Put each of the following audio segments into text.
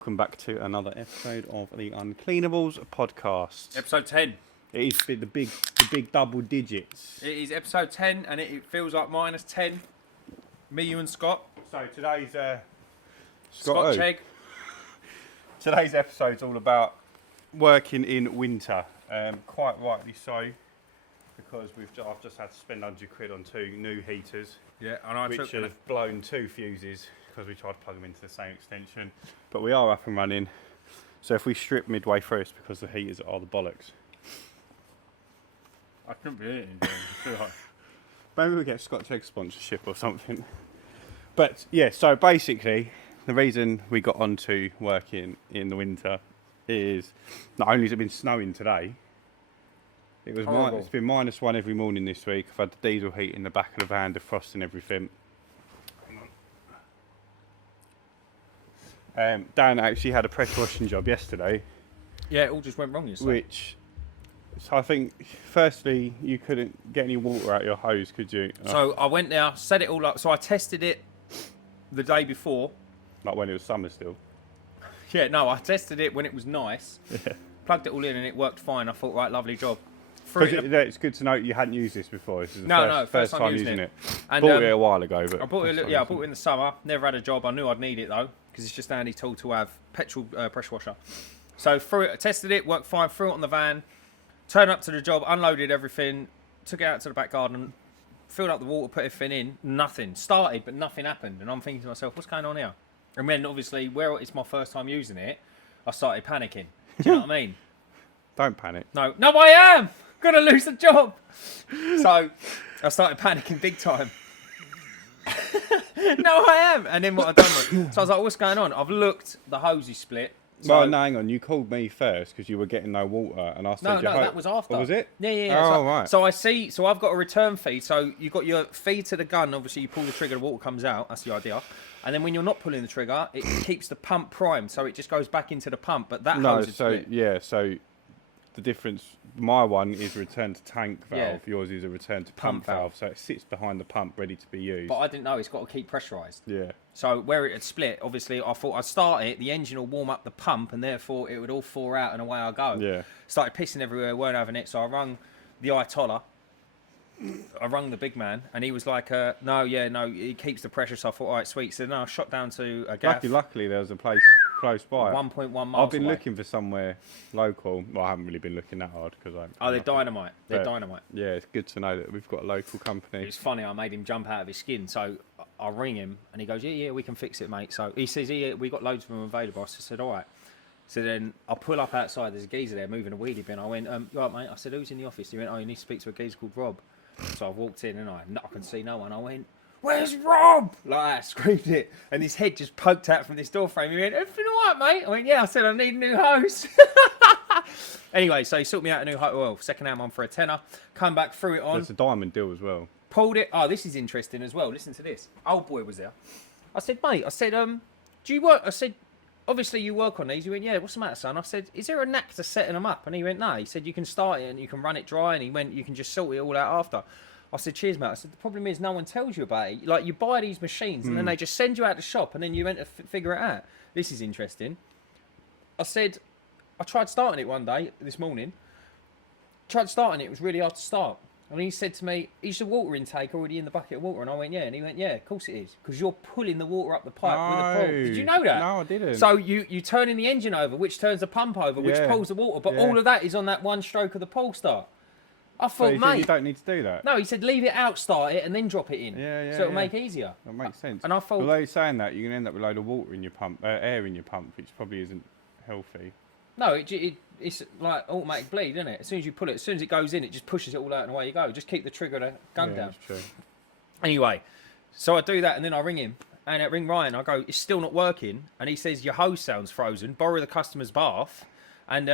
Welcome back to another episode of the Uncleanables Podcast. Episode 10. It is the big double digits. It is episode 10 and it feels like minus 10. Me, you and Scott. So today's Scott Chegg. Today's episode's all about working in winter. Quite rightly so, because I've just had to spend £100 on 2 new heaters. Yeah, and I which have blown 2 fuses because we tried to plug them into the same extension. But we are up and running. So if we strip midway through, it's because the heaters are the bollocks. I couldn't be eating. Too hot. Maybe we'll get Scott Chegg sponsorship or something. But yeah, so basically, the reason we got onto working in the winter is not only has it been snowing today, it's been -1 every morning this week. I've had the diesel heat in the back of the van, defrosting everything. Dan actually had a pressure washing job yesterday. Yeah, it all just went wrong yesterday. So I think, firstly, you couldn't get any water out your hose, could you? So I went there, set it all up. So I tested it the day before. Like when it was summer still. Yeah, no, I tested it when it was nice. Yeah. Plugged it all in and it worked fine. I thought, right, lovely job. It's good to know you hadn't used this before. This is the first time using it. And, bought it a while ago. But I bought it in the summer. Never had a job. I knew I'd need it though, because it's just a handy tool to have. Petrol pressure washer. So tested it, worked fine. Threw it on the van. Turned up to the job, unloaded everything, took it out to the back garden, filled up the water, put everything in. Nothing started, but nothing happened. And I'm thinking to myself, what's going on here? And then obviously, where it's my first time using it, I started panicking. Do you know what I mean? Don't panic. No, I am gonna lose the job. So I started panicking big time. No, I am. And then what I've done was, so I was like, what's going on? I've looked, the hose is split. So, well, no, hang on. You called me first because you were getting no water, and I said, "No, that was after." Oh, was it? Yeah. Oh, right. So I see. So I've got a return feed. So you've got your feed to the gun. Obviously, you pull the trigger, the water comes out. That's the idea. And then when you're not pulling the trigger, it keeps the pump primed, so it just goes back into the pump. But that hose is split. So the difference. My one is return to tank valve. Yeah. Yours is a return to pump valve. So it sits behind the pump, ready to be used. But I didn't know it's got to keep pressurised. Yeah. So where it had split, obviously, I thought I'd start it, the engine will warm up the pump, and therefore it would all thaw out, and away I go. Yeah. Started pissing everywhere, weren't having it, so I rung the Ayatollah. I rung the big man, and he was like, no, it keeps the pressure. So I thought, all right, sweet. So then I shot down to a gaff. Luckily, there was a place close by. 1.1 miles I've been away. looking for somewhere local. Well, I haven't really been looking that hard because they're dynamite. They're dynamite. Yeah, it's good to know that we've got a local company. It's funny, I made him jump out of his skin. So I ring him, and he goes, yeah, we can fix it, mate. So he says, yeah, we got loads of them available. I said, all right. So then I pull up outside, there's a geezer there moving a wheelie bin. I went, you all right, mate? I said, who's in the office? He went, oh, you need to speak to a geezer called Rob. So I walked in and I can see no one. I went, where's Rob? Like that, screamed it. And his head just poked out from this door frame. He went, everything all right, mate? I went, yeah. I said, I need a new hose. Anyway, so he sorted me out a new hose. Well, second-hand one for a tenner. Come back, threw it on. There's a diamond deal as well. Pulled it. Oh, this is interesting as well. Listen to this. Old boy was there. I said, mate, do you work? I said, obviously you work on these. He went, yeah, what's the matter, son? I said, is there a knack to setting them up? And he went, no. He said, you can start it and you can run it dry. And he went, you can just sort it all out after. I said, cheers, mate. I said, the problem is no one tells you about it. Like, you buy these machines and then they just send you out the shop and then you enter figure it out. This is interesting. I said, I tried starting it one day, this morning. It was really hard to start. And he said to me, is the water intake already in the bucket of water? And I went, yeah. And he went, yeah, of course it is. Because you're pulling the water up the pipe with a pull. Did you know that? No, I didn't. So you turning the engine over, which turns the pump over, which pulls the water. But all of that is on that one stroke of the pull start. I thought, mate, you don't need to do that. No, he said leave it out, start it, and then drop it in. Yeah. So it'll make it easier. That makes sense. And I thought, although you're saying that, you're going to end up with a load of water in your pump, air in your pump, which probably isn't healthy. No, it's like automatic bleed, isn't it? As soon as you pull it, as soon as it goes in, it just pushes it all out and away you go. Just keep the trigger of the gun down. That's true. Anyway, so I do that and then I ring him. And I ring Ryan, I go, it's still not working. And he says, your hose sounds frozen. Borrow the customer's bath and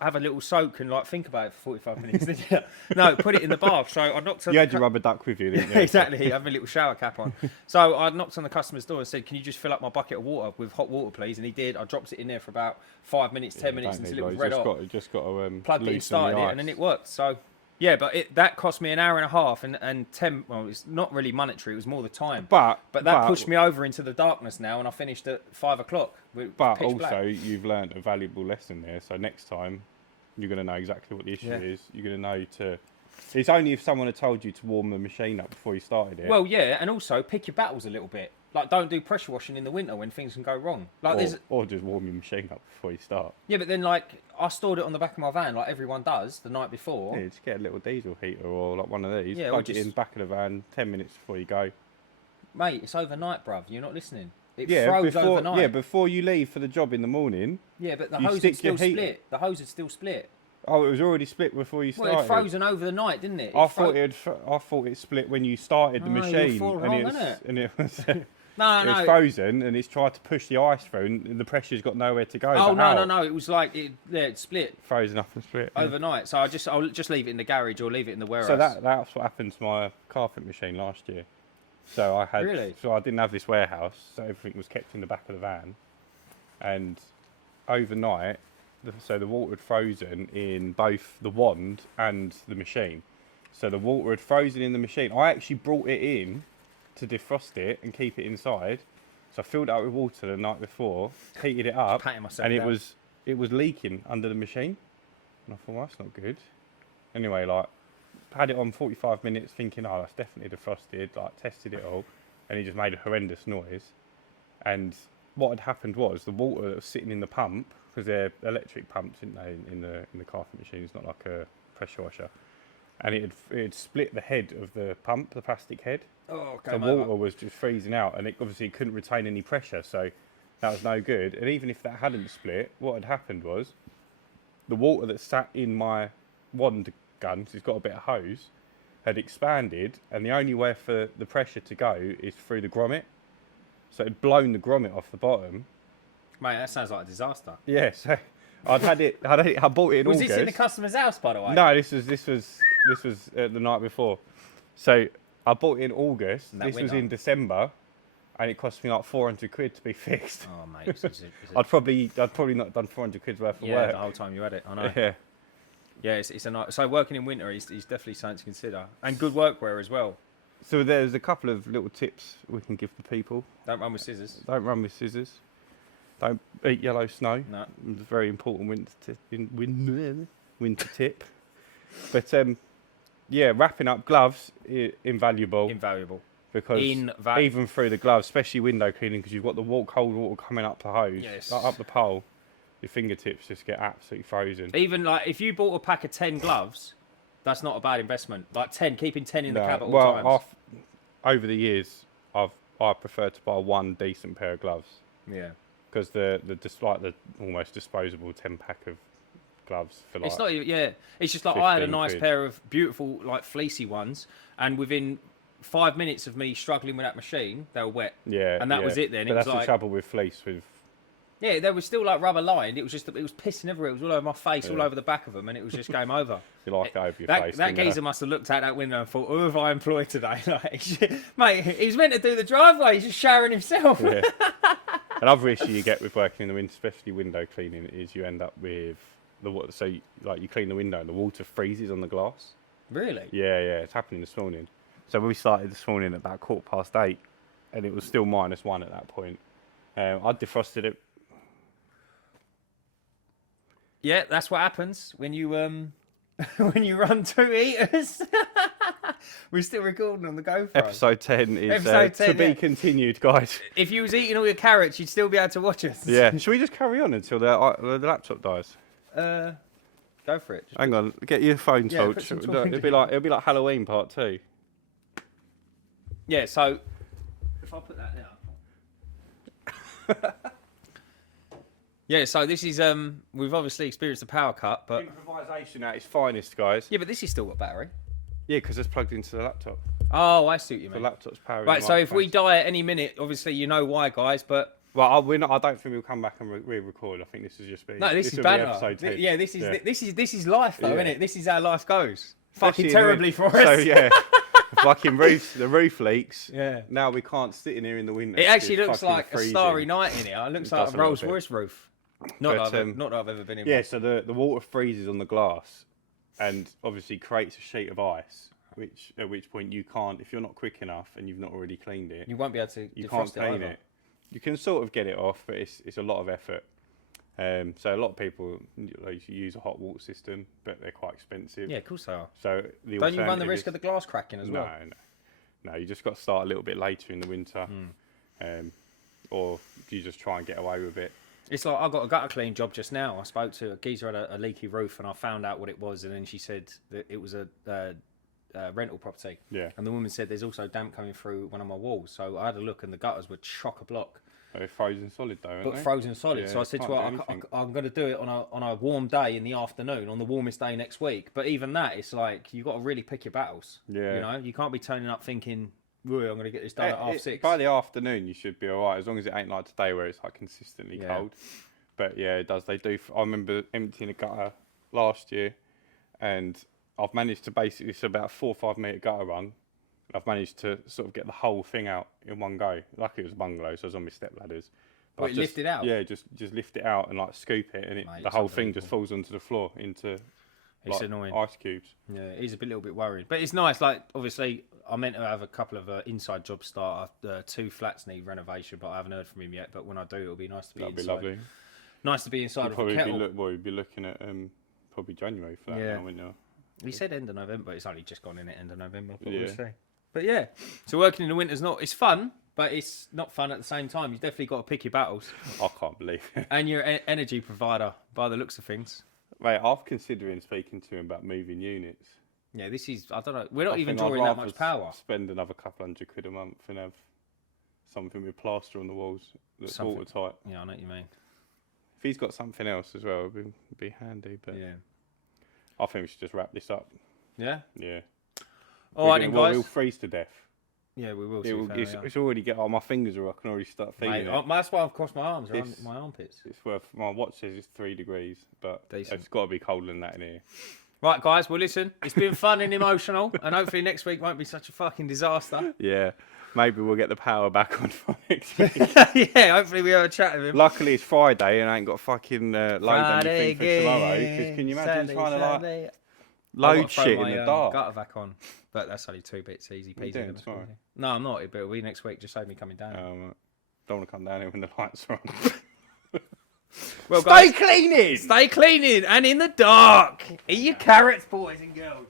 have a little soak and like think about it for 45 minutes. No, put it in the bath. So I knocked on You had your rubber duck with you, didn't you? Exactly. I have a little shower cap on. So I knocked on the customer's door and said, can you just fill up my bucket of water with hot water, please? And he did. I dropped it in there for about 5 minutes, 10 minutes until it was red hot. You just got to plugged it in, started it, and then it worked. So Yeah, but that cost me an hour and a half and 10. Well, it's not really monetary. It was more the time. But that pushed me over into the darkness now, and I finished at 5 o'clock. But pitch also, black. you've learned a valuable lesson there. So next time, you're going to know exactly what the issue is. You're going to know to. It's only if someone had told you to warm the machine up before you started it. Well, yeah, and also pick your battles a little bit. Like, don't do pressure washing in the winter when things can go wrong. Like, or just warm your machine up before you start. Yeah, but then, like, I stored it on the back of my van, like everyone does, the night before. Yeah, just get a little diesel heater or like one of these. Yeah, plug it in back of the van 10 minutes before you go. Mate, it's overnight, bruv. You're not listening. It Yeah, froze overnight. Yeah, before you leave for the job in the morning. Yeah, but the hose had still split. The hose had still split. Oh, it was already split before you started. Well, it frozen over the night, didn't it? I thought it split when you started the machine, and it was no, it was frozen, and it's tried to push the ice through, and the pressure's got nowhere to go. Oh no! It was like it split. Frozen up and split overnight. So I'll just leave it in the garage or leave it in the warehouse. So that's what happened to my carpet machine last year. So I didn't have this warehouse, so everything was kept in the back of the van, and overnight. So the water had frozen in both the wand and the machine. So the water had frozen in the machine. I actually brought it in to defrost it and keep it inside. So I filled it up with water the night before, heated it up, and it was leaking under the machine. And I thought, well, that's not good. Anyway, like, had it on 45 minutes thinking, oh, that's definitely defrosted, like, tested it all, and it just made a horrendous noise. And what had happened was the water that was sitting in the pump, because they're electric pumps, isn't they, in the carpet machine? It's not like a pressure washer. And it had split the head of the pump, the plastic head. Oh, so water was just freezing out, and it obviously couldn't retain any pressure, so that was no good. And even if that hadn't split, what had happened was the water that sat in my wand gun, because it's got a bit of hose, had expanded, and the only way for the pressure to go is through the grommet. So it had blown the grommet off the bottom. Mate, that sounds like a disaster. Yeah, so I bought it in August. Was this in the customer's house, by the way? No, this was the night before. So I bought it in August. This was in December, and it cost me like 400 quid to be fixed. Oh, mate, I'd probably not done 400 quid's worth of work. The whole time you had it. I know. Yeah. Yeah, it's a nice. So working in winter is definitely something to consider, and good workwear as well. So there's a couple of little tips we can give the people. Don't run with scissors. Don't run with scissors. Don't eat yellow snow. No. It's a very important winter tip. But yeah, wrapping up gloves, invaluable. Invaluable. Because even through the gloves, especially window cleaning, because you've got the cold water coming up the hose, up the pole, your fingertips just get absolutely frozen. Even like if you bought a pack of 10 gloves, that's not a bad investment. Like 10, keeping 10 in the cab at all times. Over the years, I prefer to buy one decent pair of gloves. Yeah. Because the almost disposable 10-pack of gloves for like. It's not. Yeah. It's just like I had a nice pair of beautiful like fleecy ones, and within 5 minutes of me struggling with that machine, they were wet. Yeah. And that was it then. But that's the trouble with fleece. Yeah, they were still like rubber lined. It was pissing everywhere. It was all over my face, all over the back of them, and it was just game over. You like it over your face. That geezer must have looked out that window and thought, "Who have I employed today?" Like, mate, he was meant to do the driveway. He's just showering himself. Yeah. Another issue you get with working in the winter, especially window cleaning, is you end up with the water. So, you clean the window and the water freezes on the glass. Really? Yeah, it's happening this morning. So we started this morning at about 8:15, and it was still -1 at that point. I defrosted it. Yeah, that's what happens when you when you run 2 heaters. We're still recording on the GoPro. Episode 10 is Episode 10, to be continued, guys. If you was eating all your carrots, you'd still be able to watch us. Yeah. Should we just carry on until the laptop dies? Go for it. Hang on, get your phone Yeah, torch. It'll be like Halloween Part 2. Yeah. So if I put that down. Yeah, so this is we've obviously experienced a power cut, but improvisation at its finest, guys. yeah, but this is still got battery. Yeah, because it's plugged into the laptop. Oh, I see what you mean. The laptop's powering. Right, so if we die at any minute, obviously you know why, guys. But well, I don't think we'll come back and re-record. I think this is just be. No, this is banter. Episode 10. Yeah, this is life though, isn't it? This is how life goes. Fucking Especially terribly for us. So yeah, the roof leaks. Yeah. Now we can't sit in here in the winter. It actually looks like freezing. a starry night in here. It looks like a Rolls Royce roof. Not that I've ever been in. Yeah, so the water freezes on the glass, and obviously creates a sheet of ice, at which point you can't, if you're not quick enough and you've not already cleaned it, You won't be able to you can't defrost it clean either. it. You can sort of get it off, but it's a lot of effort. So a lot of people use a hot water system, but they're quite expensive. Yeah, of course they are. So the Don't you run the alternative risk of the glass cracking as well? No. You just got to start a little bit later in the winter, or you just try and get away with it. It's like I got a gutter clean job just now. I spoke to a geezer had a leaky roof, and I found out what it was, and then she said that it was a rental property. Yeah. And the woman said there's also damp coming through one of my walls. So I had a look, and the gutters were chock a block. They're frozen solid though, aren't But they? frozen solid. Yeah, so I said to can't her, do anything. I'm going to do it on a warm day in the afternoon, on the warmest day next week. But even that, it's like you've got to really pick your battles. Yeah. You know, you can't be turning up thinking, "Well, I'm going to get this done at 6:30. By the afternoon, you should be all right, as long as it ain't like today where it's like consistently Yeah. cold. But yeah, it does. They do. I remember emptying a gutter last year, and I've managed to basically, it's about a 4 or 5 metre gutter run. I've managed to sort of get the whole thing out in one go. Luckily, it was a bungalow, so I was on my step ladders. But you lift it out? Yeah, just lift it out and like scoop it, and Mate, the it's whole thing just unbelievable. falls onto the floor into It's annoying. ice cubes. Yeah, he's a little bit worried, but it's nice. Like, obviously, I meant to have a couple of inside jobs start. 2 flats need renovation, but I haven't heard from him yet. But when I do, it'll be nice to be That'd inside. be lovely. Nice to be inside You'd of a probably kettle. you'd be looking at probably January for that Yeah. now, wouldn't you? He said end of November. It's only just gone in at end of November. But Yeah. we'll see. But yeah, so working in the winter's it's fun, but it's not fun at the same time. You've definitely got to pick your battles. I can't believe it. And your energy provider, by the looks of things. Mate, I'm considering speaking to him about moving units. Yeah, this is, I don't know, we're not I even think I'd drawing that rather much power. Spend another couple £100 a month and have something with plaster on the walls that's Something- watertight. Yeah, I know what you mean. If he's got something else as well, it'd be handy. But Yeah. I think we should just wrap this up. Yeah? Yeah. All right then, guys. We'll freeze to death. Yeah, we will. To be fair, yeah. It's already my fingers are. I can already start feeling Mate, it. that's why I've crossed my arms around It's- my armpits. It's worth. My watch says it's 3 degrees, but Decent. it's got to be colder than that in here. Right, guys, well, listen, it's been fun and emotional, and hopefully next week won't be such a fucking disaster. Yeah. Maybe we'll get the power back on for next week. Yeah, hopefully we have a chat with him. Luckily, it's Friday and I ain't got fucking load anything for tomorrow. Because can you imagine Saturday, trying to Saturday. like I've got load to throw shit my, in the dark? gutter vac on, but that's only 2 bits, easy What are you peasy. doing lemon tomorrow? squeezy. No, I'm not. But it'll be next week. Just save me coming down. Don't want to come down here when the lights are on. Well, Stay cleaning! Stay cleaning and in the dark. Eat your carrots, boys and girls.